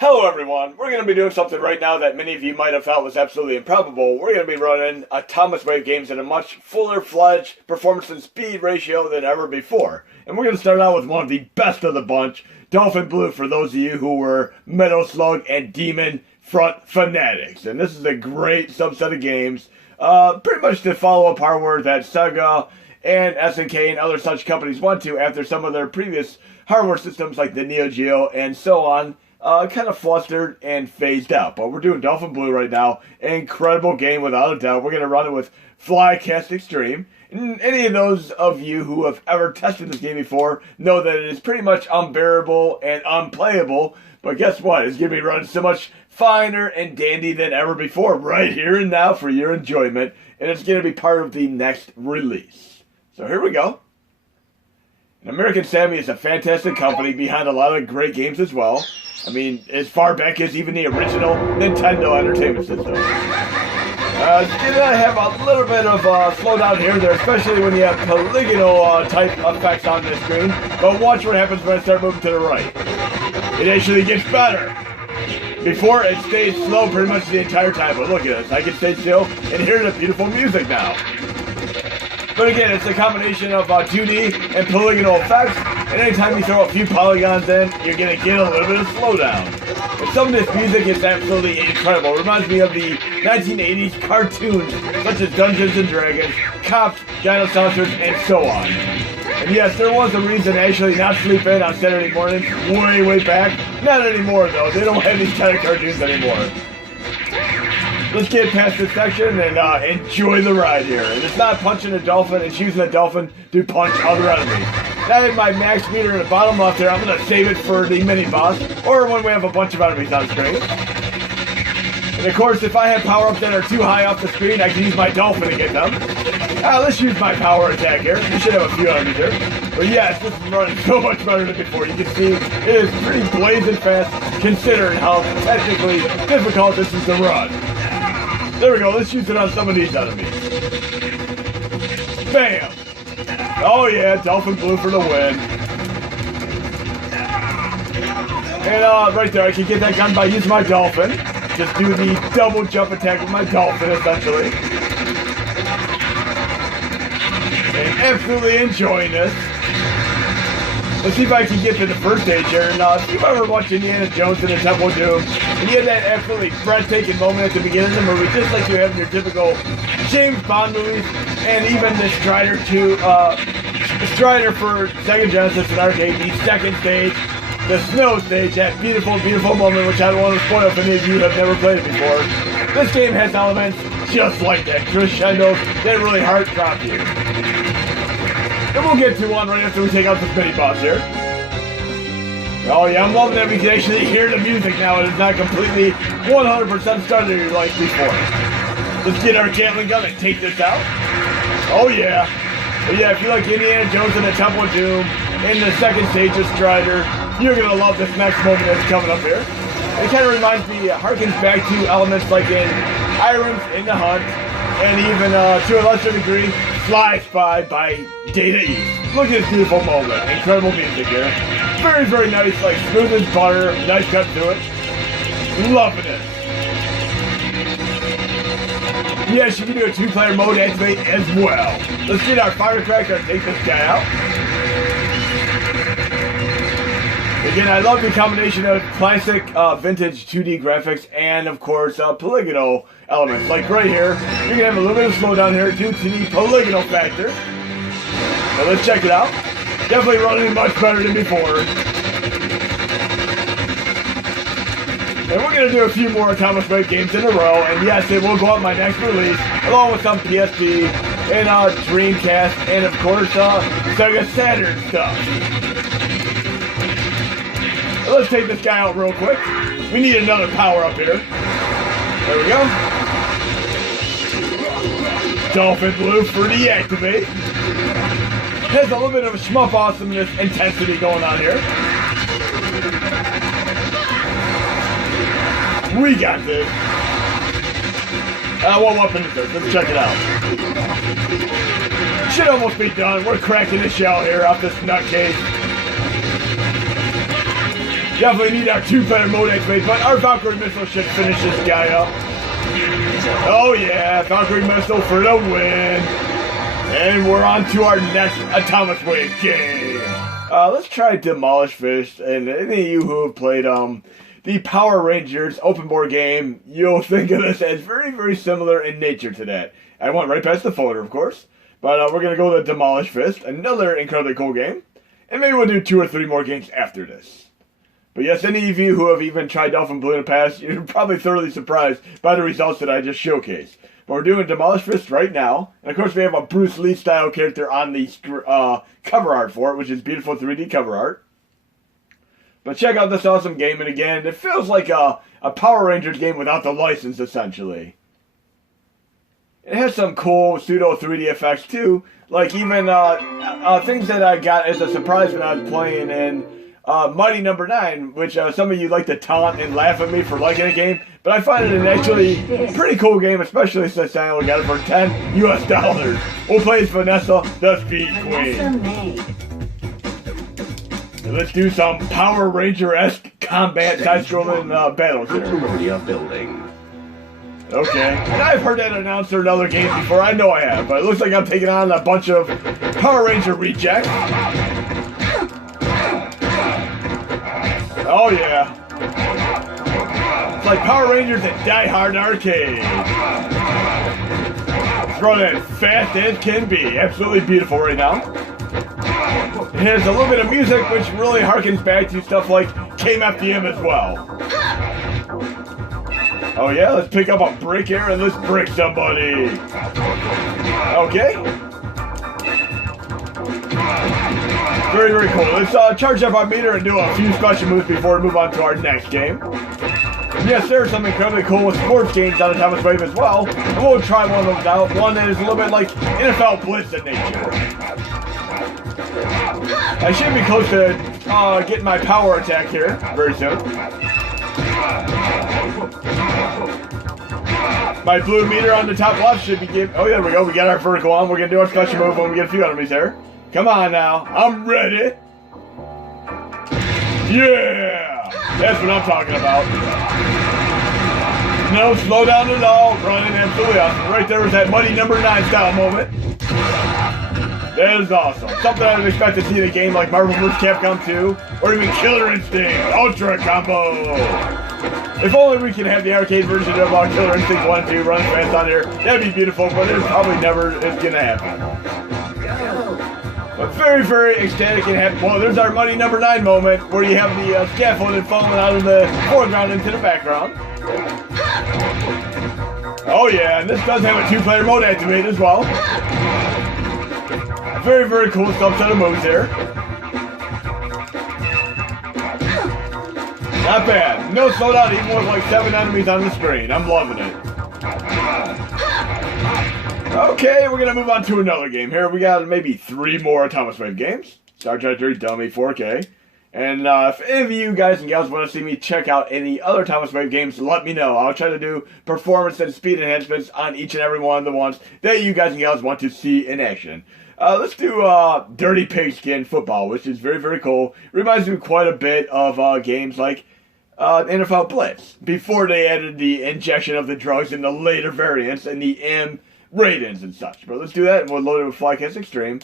Hello everyone, we're going to be doing something right now that many of you might have thought was absolutely improbable. We're going to be running Atomiswave games at a much fuller-fledged performance and speed ratio than ever before. And we're going to start out with one of the best of the bunch, Dolphin Blue, for those of you who were Metal Slug and Demon Front fanatics. And this is a great subset of games, pretty much to follow up hardware that Sega and SNK and other such companies went to after some of their previous hardware systems like the NEO-GEO and so on kind of flustered and phased out. But we're doing Dolphin Blue right now. Incredible game without a doubt. We're going to run it with Flycast Xtreme. And any of those of you who have ever tested this game before know that it is pretty much unbearable and unplayable. But guess what? It's going to be running so much finer and dandy than ever before right here and now for your enjoyment. And it's going to be part of the next release. So here we go. And American Sammy is a fantastic company behind a lot of great games as well. I mean, as far back as even the original Nintendo Entertainment System. It's going to have a little bit of slowdown here and there, especially when you have polygonal type effects on the screen. But watch what happens when I start moving to the right. It actually gets better. Before, it stayed slow pretty much the entire time. But look at this. I can stay still and hear the beautiful music now. But again, it's a combination of 2D and polygonal effects, and anytime you throw a few polygons in, you're going to get a little bit of slowdown. And some of this music is absolutely incredible. It reminds me of the 1980s cartoons, such as Dungeons & Dragons, Cops, Dino Saucers, and so on. And yes, there was a reason to actually not sleep in on Saturday mornings, way back. Not anymore, though. They don't have these kind of cartoons anymore. Let's get past this section and enjoy the ride here. And it's not punching a dolphin, it's using a dolphin to punch other enemies. Now that my max meter in the bottom left there, I'm going to save it for the mini-boss, or when we have a bunch of enemies on screen. And of course, if I have power-ups that are too high off the screen, I can use my dolphin to get them. Let's use my power attack here. We should have a few enemies here. But yes, this is running so much better than before. You can see it is pretty blazing fast, considering how technically difficult this is to run. There we go, let's use it on some of these enemies. Bam! Oh yeah, Dolphin Blue for the win. And right there, I can get that gun by using my dolphin. Just do the double jump attack with my dolphin, essentially. And absolutely enjoying this. Let's see if I can get to the first stage here. And if you've ever watched Indiana Jones and the Temple of Doom, and you had that absolutely breathtaking moment at the beginning of the movie, just like you have in your typical James Bond movies, and even the Strider for Sega Genesis and Arcade, the second stage, the snow stage, that beautiful moment, which I don't want to spoil if any of you have never played it before. This game has elements just like that, crescendos that really heart drop you. And we'll get to one right after we take out this mini-boss here. Oh yeah, I'm loving that we can actually hear the music now, and it's not completely 100% started like before. Let's get our Gatling gun and take this out. Oh yeah. But yeah, if you like Indiana Jones and the Temple of Doom, and the second stage of Strider, you're going to love this next moment that's coming up here. It kind of reminds me, harkens back to elements like in Irons in the Hunt, and even to a lesser degree, Fly Spy by Data East. Look at this beautiful moment. Incredible music here. Very nice, like smooth as butter. Nice cut to it. Loving it. Yes, you can do a 2-player mode activate as well. Let's get our firecracker and take this guy out. Again, I love the combination of classic vintage 2D graphics and, of course, polygonal elements. Like right here, you're going to have a little bit of slowdown here due to the polygonal factor. So let's check it out. Definitely running much better than before. And we're going to do a few more Atomiswave games in a row. And yes, it will go up my next release, along with some PSP and Dreamcast and, of course, Sega Saturn stuff. Let's take this guy out real quick. We need another power up here. There we go. Dolphin Blue for the activate. Has a little bit of a shmup awesomeness intensity going on here. We got this. What weapon is this? Let's check it out. Should almost be done. We're cracking the shell here off this nutcase. Definitely need our two-player mode activated, but our Valkyrie missile should finish this guy up. Oh yeah, Valkyrie missile for the win. And we're on to our next Atomiswave game. Let's try Demolish Fist, and any of you who have played the Power Rangers open board game, you'll think of this as very, very similar in nature to that. I went right past the folder, of course, but we're going to go to Demolish Fist, another incredibly cool game, and maybe we'll do 2 or 3 more games after this. But yes, any of you who have even tried Dolphin Blue in the past, you're probably thoroughly surprised by the results that I just showcased. But we're doing Demolish Fist right now. And of course we have a Bruce Lee style character on the cover art for it, which is beautiful 3D cover art. But check out this awesome game, and again, it feels like a Power Rangers game without the license, essentially. It has some cool pseudo 3D effects too, like even things that I got as a surprise when I was playing in Mighty No. 9, which some of you like to taunt and laugh at me for liking a game, but I find it an actually pretty cool game, especially since I only got it for $10 US. We'll play as Vanessa, the Speed Queen. So let's do some Power Ranger-esque combat side-scrolling battles here. Building. Okay, and I've heard that announcer in other games before, I know I have, but it looks like I'm taking on a bunch of Power Ranger rejects. Oh yeah. It's like Power Rangers at Die Hard Arcade. It's running fast as can be. Absolutely beautiful right now. It has a little bit of music which really harkens back to stuff like KMFDM as well. Oh yeah, let's pick up a brick here and let's brick somebody. Okay. Very, very cool. Let's charge up our meter and do a few special moves before we move on to our next game. Yes, there's some incredibly cool sports games on Atomiswave as well, and we'll try one of those out. One that is a little bit like NFL Blitz in nature. I should be close to getting my power attack here very soon. My blue meter on the top left should be giving... Oh, there we go. We got our vertical on. We're going to do our special move when we get a few enemies there. Come on now. I'm ready. Yeah! That's what I'm talking about. No slowdown at all. Running absolutely awesome. Right there was that Mighty No. 9 style moment. That is awesome. Something I would expect to see in a game like Marvel vs. Capcom 2 or even Killer Instinct Ultra Combo. If only we could have the arcade version of Killer Instinct 1 and 2 run fast on here. That'd be beautiful, but it probably never is going to happen. But very, very ecstatic and happy. Well, there's our Mighty No. 9 moment where you have the scaffolding falling out of the foreground into the background. Oh yeah, and this does have a 2-player mode activated as well. Very, very cool subset of moves there. Not bad. No slowdown even with like 7 enemies on the screen. I'm loving it. Okay, we're going to move on to another game here. We got maybe 3 more Atomiswave games. Star Trek 3 Dummy 4K. And if any of you guys and gals want to see me check out any other Atomiswave games, let me know. I'll try to do performance and speed enhancements on each and every one of the ones that you guys and gals want to see in action. Let's do Dirty Pigskin Football, which is very, very cool. Reminds me quite a bit of games like NFL Blitz, before they added the injection of the drugs in the later variants and the M ratings and such. But let's do that, and we'll load it with Flycast Xtreme.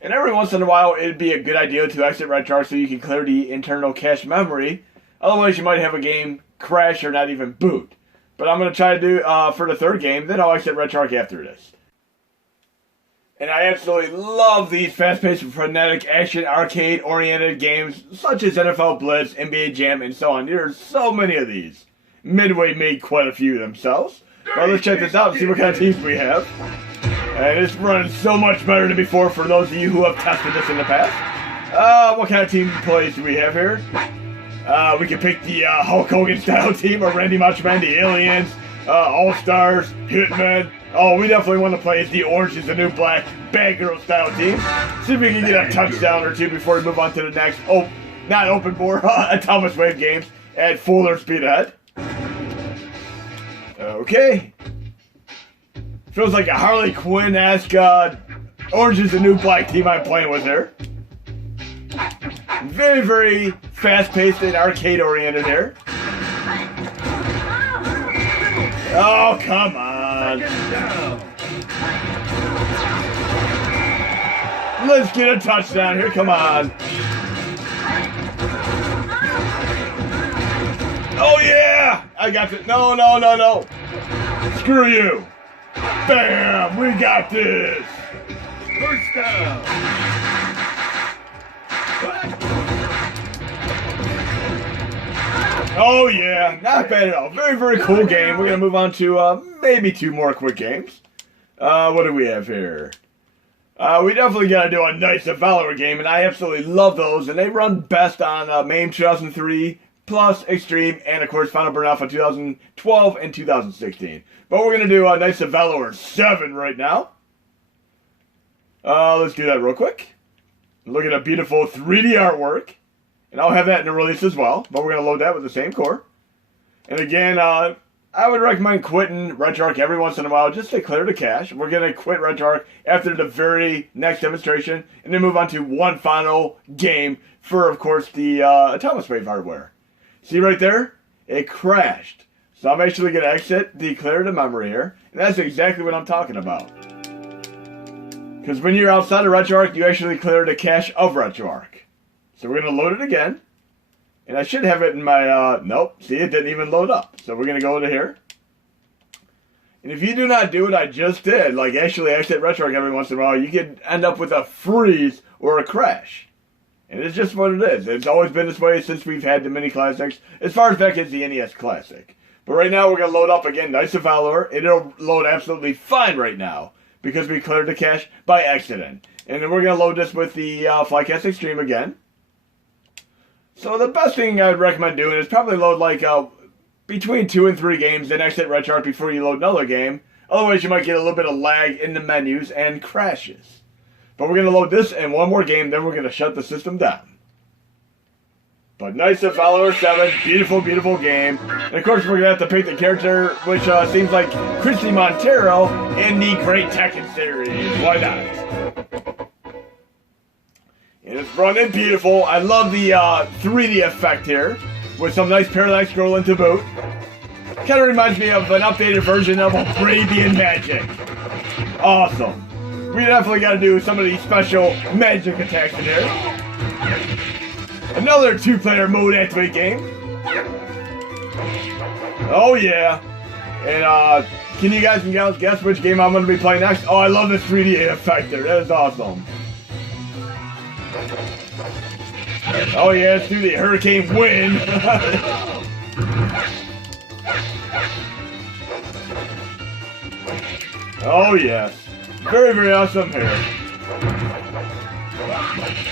And every once in a while, it'd be a good idea to exit RedShark so you can clear the internal cache memory. Otherwise, you might have a game crash or not even boot. But I'm going to try to do for the 3rd game, then I'll exit RedShark after this. And I absolutely love these fast-paced, frenetic, action, arcade-oriented games, such as NFL Blitz, NBA Jam, and so on. There are so many of these. Midway made quite a few themselves. Well, let's check this out and see what kind of teams we have. And it's running so much better than before for those of you who have tested this in the past. What kind of team plays do we have here? We can pick the Hulk Hogan style team, or Randy Macho Man, the Aliens, All-Stars, Hitmen. Oh, we definitely want to play as the Orange is the New Black Bad Girl style team. See if we can get a touchdown or 2 before we move on to the next, not open board, Atomiswave games at fuller speed ahead. Okay. Feels like a Harley Quinn-esque Orange is the New Black team I'm playing with here. Very, very fast-paced and arcade-oriented here. Oh, come on. Let's get a touchdown here, come on. Oh, yeah! I got this. No, no, no, no. Screw you. Bam! We got this. First down. Oh yeah, not bad at all. Very, very cool game. We're gonna move on to maybe 2 more quick games. What do we have here? We definitely gotta do a nice Valor game, and I absolutely love those. And they run best on MAME 2003 plus Xtreme, and of course Final Burn Alpha 2012 and 2016. But we're gonna do a nice Valor 7 right now. Let's do that real quick. Look at a beautiful 3D artwork. And I'll have that in the release as well, but we're going to load that with the same core. And again, I would recommend quitting RetroArch every once in a while just to clear the cache. We're going to quit RetroArch after the very next demonstration, and then move on to one final game for, of course, the Atomiswave hardware. See right there? It crashed. So I'm actually going to exit, declare the memory here, and that's exactly what I'm talking about. Because when you're outside of RetroArch, you actually clear the cache of RetroArch. So we're going to load it again. And I should have it in my, nope. See, it didn't even load up. So we're going to go into here. And if you do not do what I just did, like actually exit RetroArch every once in a while, you could end up with a freeze or a crash. And it's just what it is. It's always been this way since we've had the mini classics, as far as back as the NES Classic. But right now we're going to load up again, nice and Valor. It'll load absolutely fine right now, because we cleared the cache by accident. And then we're going to load this with the Flycast Xtreme again. So the best thing I'd recommend doing is probably load like between 2 and 3 games, then exit RetroArch before you load another game. Otherwise you might get a little bit of lag in the menus and crashes. But we're going to load this and one more game, then we're going to shut the system down. But nice of Valor 7, beautiful, beautiful game. And of course we're going to have to pick the character, which seems like Christy Montero in the Great Tekken series. Why not? And it's running beautiful. I love the 3D effect here, with some nice parallax scrolling to boot. Kind of reminds me of an updated version of Arabian Magic. Awesome. We definitely got to do some of these special magic attacks in here. Another 2-player mode activate game. Oh yeah. And can you guys and gals guess which game I'm going to be playing next? Oh, I love this 3D effect there. That is awesome. Oh yeah, let's do the hurricane wind. Oh yes. Very, very awesome here.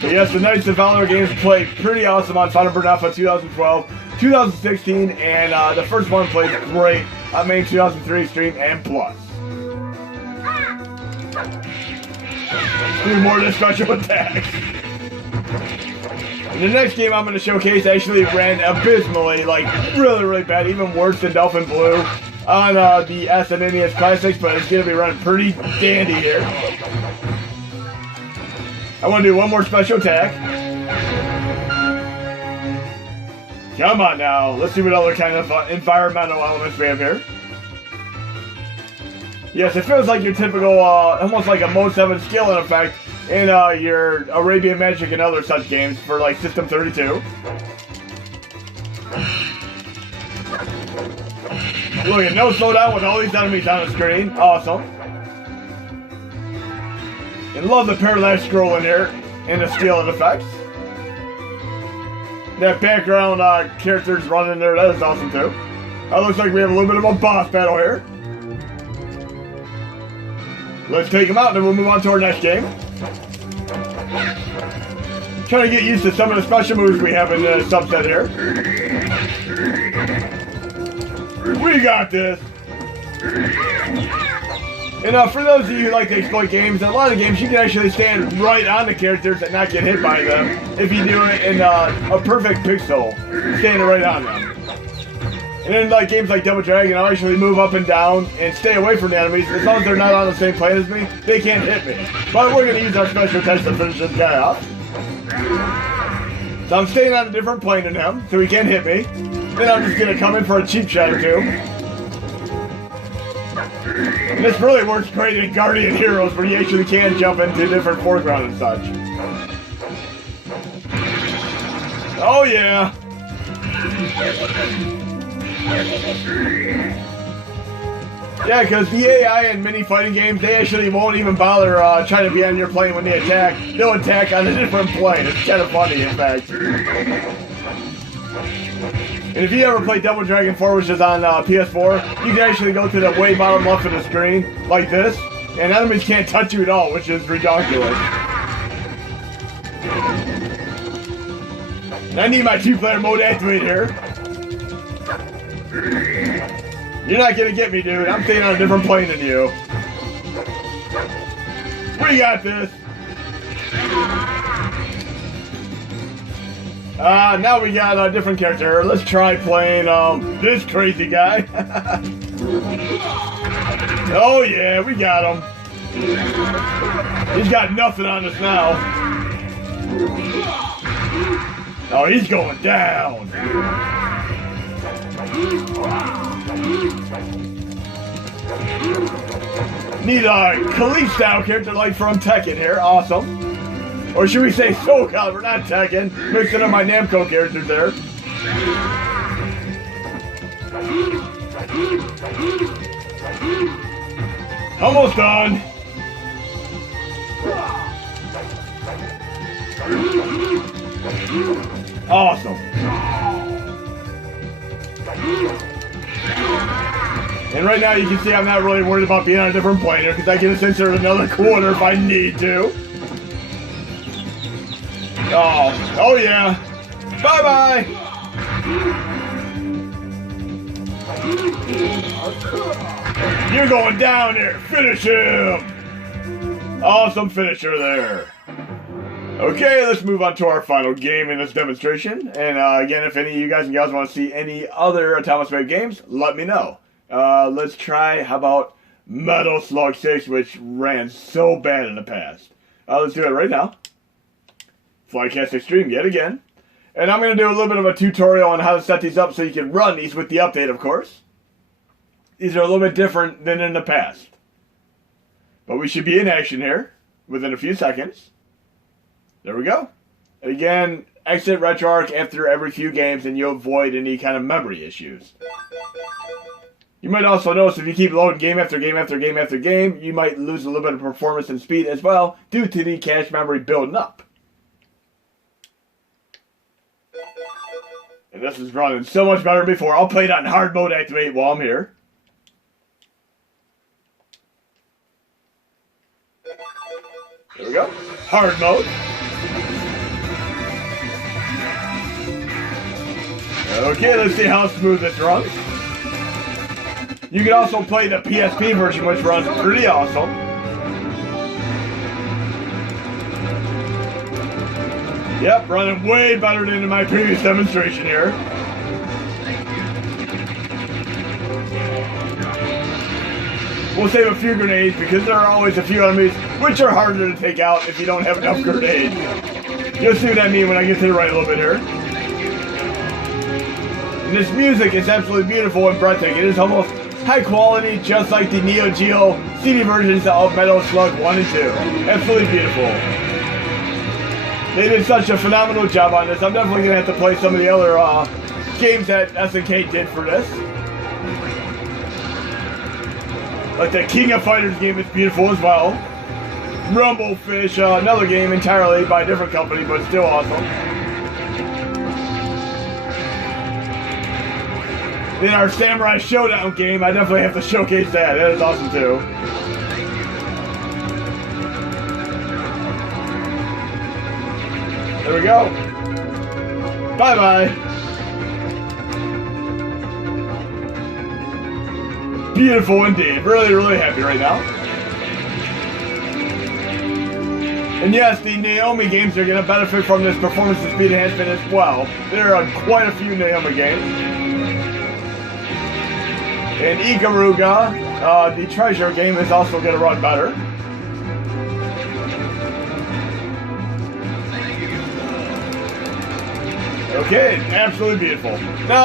But yes, the Knights of Valor games played pretty awesome on Final Burn Alpha 2012, 2016, and the first one played great on MAME 2003 Xtreme and Plus. Do more of the special attacks. And the next game I'm going to showcase actually ran abysmally, like really, really bad, even worse than Dolphin Blue on the SNES Classics, but it's going to be running pretty dandy here. I want to do one more special attack. Come on now, let's see what other kind of environmental elements we have here. Yes, it feels like your typical, almost like a Mode 7 scaling effect in your Arabian Magic and other such games for like System 32. Look at no slowdown with all these enemies on the screen. Awesome. And love the parallax scroll in here and the scaling effects. That background characters running there, that is awesome too. Looks like we have a little bit of a boss battle here. Let's take him out and then we'll move on to our next game. Trying to get used to some of the special moves we have in the subset here. We got this. And for those of you who like to exploit games, in a lot of games you can actually stand right on the characters and not get hit by them if you do it in a perfect pixel, standing right on them. And then like games like Double Dragon, I'll actually move up and down and stay away from the enemies. As long as they're not on the same plane as me, they can't hit me. But we're going to use our special attacks to finish this guy off. So I'm staying on a different plane than him, so he can't hit me. Then I'm just gonna come in for a cheap shot or two. And this really works great in Guardian Heroes, where you actually can jump into different foreground and such. Oh yeah! Yeah, because the AI in mini fighting games, they actually won't even bother trying to be on your plane when they attack. They'll attack on a different plane. It's kind of funny, in fact. And if you ever play Double Dragon 4, which is on PS4, you can actually go to the way bottom left of the screen, like this, and enemies can't touch you at all, which is ridiculous. And I need my 2-player mode activated here. You're not gonna get me, dude. I'm staying on a different plane than you. We got this. Now we got a different character. Let's try playing, this crazy guy. Oh yeah, we got him. He's got nothing on us now. Oh, he's going down. Need a Khalif style character like from Tekken here. Awesome. Or should we say Soul Calibur, not Tekken. Mixing up my Namco characters there. Almost done. Awesome. And right now you can see I'm not really worried about being on a different plane here because I can insert another quarter if I need to. Oh yeah. Bye-bye. You're going down there. Finish him. Awesome finisher there. Okay, let's move on to our final game in this demonstration. And again, if any of you guys and gals want to see any other Atomiswave games, let me know. Let's try, how about Metal Slug 6, which ran so bad in the past. Let's do it right now. Flycast Xtreme yet again. And I'm going to do a little bit of a tutorial on how to set these up so you can run these with the update, of course. These are a little bit different than in the past. But we should be in action here within a few seconds. There we go. Again, exit RetroArch after every few games and you'll avoid any kind of memory issues. You might also notice if you keep loading game after game after game after game, you might lose a little bit of performance and speed as well due to the cache memory building up. And this is running so much better than before. I'll play it on hard mode activate while I'm here. There we go. Hard mode. Okay, let's see how smooth this runs. You can also play the PSP version, which runs pretty awesome. Yep, running way better than in my previous demonstration here. We'll save a few grenades because there are always a few enemies which are harder to take out if you don't have enough grenades. You'll see what I mean when I get to the right a little bit here. And this music is absolutely beautiful and breathtaking. It is almost high quality, just like the NEO-GEO CD versions of Metal Slug 1 and 2. Absolutely beautiful. They did such a phenomenal job on this. I'm definitely going to have to play some of the other games that SNK did for this. Like the King of Fighters game is beautiful as well. Rumblefish, another game entirely by a different company, but still awesome. In our Samurai Shodown game, I definitely have to showcase that. That is awesome too. There we go. Bye-bye. Beautiful indeed. Really, really happy right now. And yes, the Naomi games are going to benefit from this performance and speed enhancement as well. There are quite a few Naomi games. And Ikaruga, the treasure game, is also going to run better. Okay, absolutely beautiful. Now